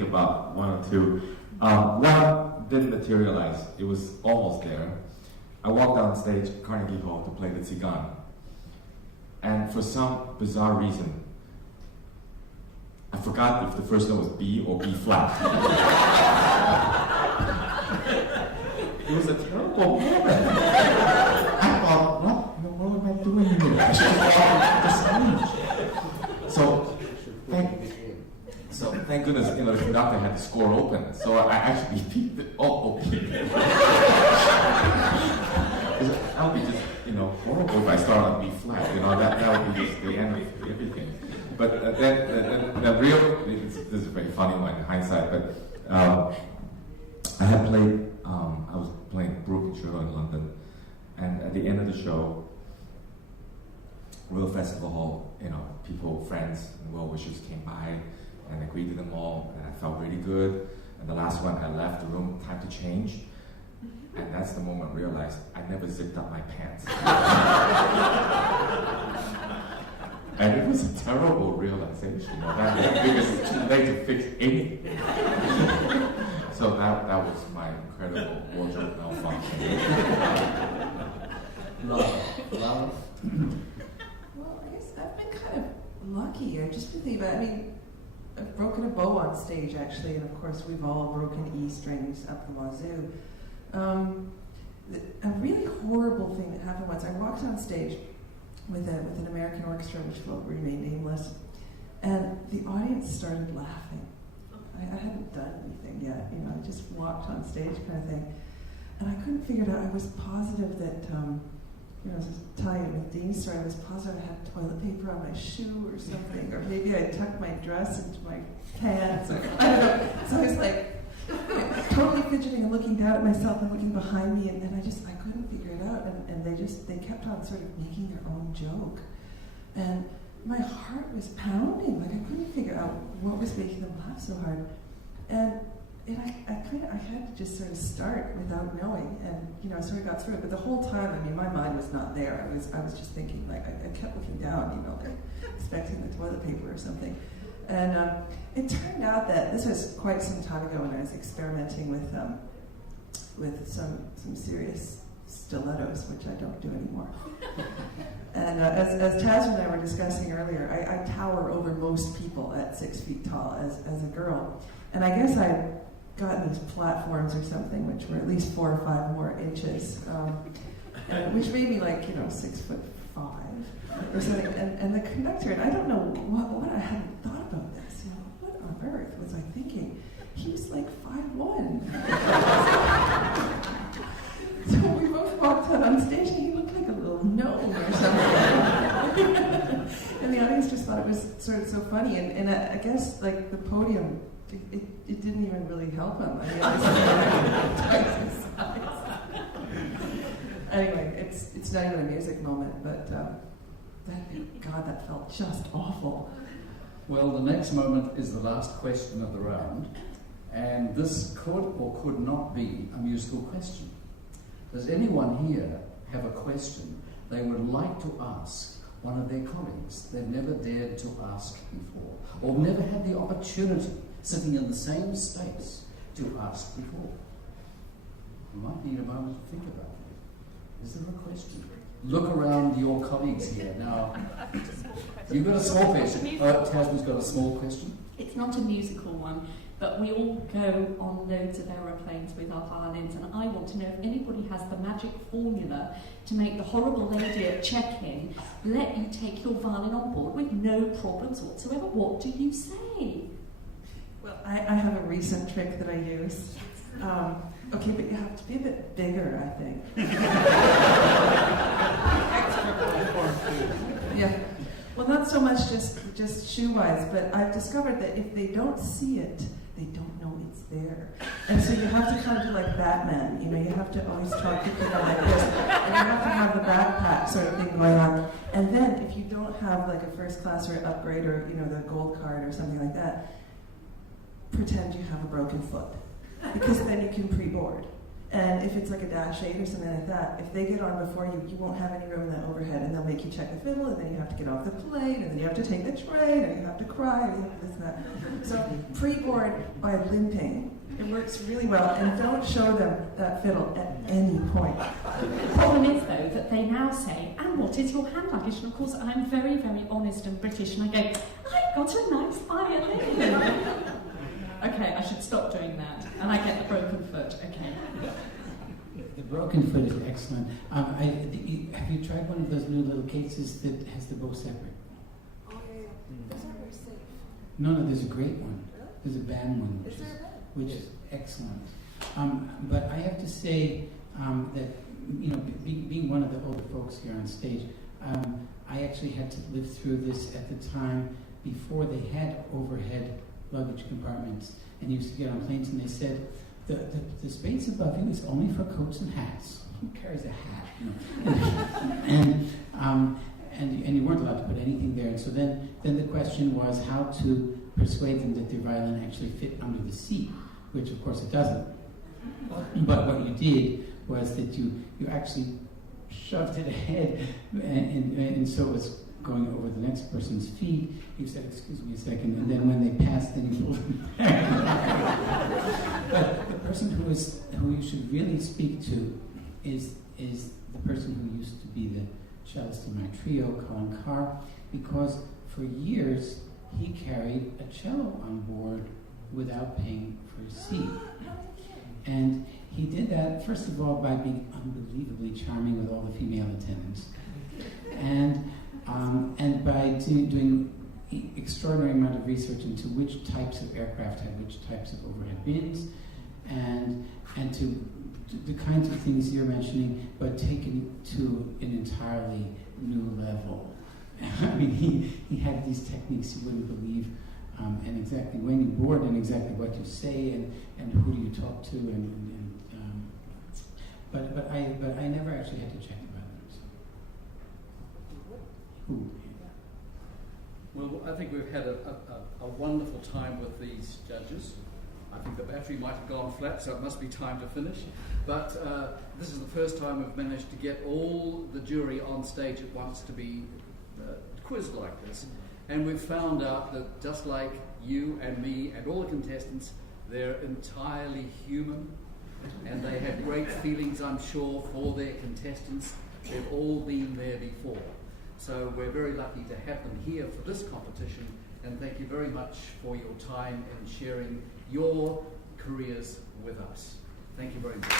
think about one or two. One didn't materialize. It was almost there. I walked on stage at Carnegie Hall to play the Tsigan. And for some bizarre reason, I forgot if the first note was B or B flat. It was a terrible moment. I thought, what am I doing here? I should have walked off the stage. So thank goodness, the conductor had the score open. So I actually peeped it. Oh, okay. That would be just, horrible if I started on B flat. That would be just the end of everything. But then the real, this is a very funny one in hindsight, but I had played, I was playing Brook show in London, and at the end of the show, Royal Festival Hall, people, friends, and well-wishers came by, and I greeted them all, and I felt really good. And the last one, I left the room, time to change. And that's the moment I realized I never zipped up my pants. And it was a terrible realization. Because it's too late to fix anything. So that was my incredible wardrobe malfunction. Love. Well, I guess I've been kind of lucky. I've just been thinking about, I've broken a bow on stage, actually, and of course we've all broken E strings up the wazoo. A really horrible thing that happened once, I walked on stage with an American orchestra, which will remain nameless, and the audience started laughing. I hadn't done anything yet, I just walked on stage kind of thing, and I couldn't figure it out. I was positive that, I was tying it with Dean's story, I was positive I had toilet paper on my shoe or something, or maybe I tucked my dress into my pants, or I don't know. So I was like, totally fidgeting and looking down at myself and looking behind me, and I couldn't figure it out, and they kept on sort of making their own joke, and my heart was pounding, like I couldn't figure out what was making them laugh so hard, and I had to just sort of start without knowing, and I sort of got through it, but the whole time, my mind was not there. I was just thinking, like I kept looking down, like expecting the toilet paper or something. And it turned out that this was quite some time ago when I was experimenting with some serious stilettos, which I don't do anymore. And as Taz and I were discussing earlier, I tower over most people at 6 feet tall as a girl. And I guess I'd gotten these platforms or something, which were at least 4 or 5 more inches, which made me 6'5" or something. And the conductor, and I don't know what I hadn't thought about this. What on earth was I thinking? He was like 5'1". So we both walked out on stage, and he looked like a little gnome or something. And the audience just thought it was sort of so funny. And I guess the podium, it didn't even really help him. I was twice his size. Anyway, it's not even a music moment, but that felt just awful. Well, the next moment is the last question of the round, and this could or could not be a musical question. Does anyone here have a question they would like to ask one of their colleagues they've never dared to ask before, or never had the opportunity, sitting in the same space, to ask before? You might need a moment to think about it. Is there a question? Look around your colleagues here. Now, you've got a small question. Tasman's got a small question. It's not a musical one, but we all go on loads of aeroplanes with our violins, and I want to know if anybody has the magic formula to make the horrible lady at check-in let you take your violin on board with no problems whatsoever. What do you say? Well, I have a recent trick that I use. Okay, but you have to be a bit bigger, I think. Yeah. Well, not so much just shoe-wise, but I've discovered that if they don't see it, they don't know it's there. And so you have to kind of do like Batman, you have to always talk to people like this, and you have to have the backpack sort of thing going on. And then if you don't have like a first class or upgrade or, the gold card or something like that, pretend you have a broken foot. Because then you can pre-board. And if it's like a -8 or something like that, if they get on before you, you won't have any room in that overhead, and they'll make you check the fiddle, and then you have to get off the plane, and then you have to take the train, and you have to cry, and you have to this and that. So pre-board by limping, it works really well, and don't show them that fiddle at any point. The problem is, though, that they now say, and what is your hand luggage? And of course, I'm very, very honest and British, and I go, I've got a nice violin. Okay, I should stop doing that. And I get the broken foot. Okay. The broken foot is excellent. Have you tried one of those new little cases that has the bow separate? Oh, yeah. Those aren't very safe. No, there's a great one. There's a band one, which is excellent. But I have to say that, being one of the older folks here on stage, I actually had to live through this at the time before they had overhead luggage compartments, and you used to get on planes, and they said the space above you is only for coats and hats. Who carries a hat? And you weren't allowed to put anything there. And so then the question was how to persuade them that their violin actually fit under the seat, which of course it doesn't. But what you did was that you actually shoved it ahead, and so it was going over the next person's feet. You said, excuse me a second, and then when they passed, then you pulled them back. But the person who you should really speak to is the person who used to be the cellist in my trio, Colin Carr, because for years he carried a cello on board without paying for a seat. And he did that, first of all, by being unbelievably charming with all the female attendants. And by doing extraordinary amount of research into which types of aircraft had which types of overhead bins, and to the kinds of things you're mentioning, but taken to an entirely new level. I mean, he had these techniques you wouldn't believe, and exactly when you board, and exactly what you say, and who do you talk to, but I never actually had to check the violins. Who? Well, I think we've had a wonderful time with these judges. I think the battery might have gone flat, so it must be time to finish. But this is the first time we've managed to get all the jury on stage at once to be quizzed like this. And we've found out that just like you and me and all the contestants, they're entirely human. And they have great feelings, I'm sure, for their contestants. They've all been there before. So we're very lucky to have them here for this competition, and thank you very much for your time and sharing your careers with us. Thank you very much.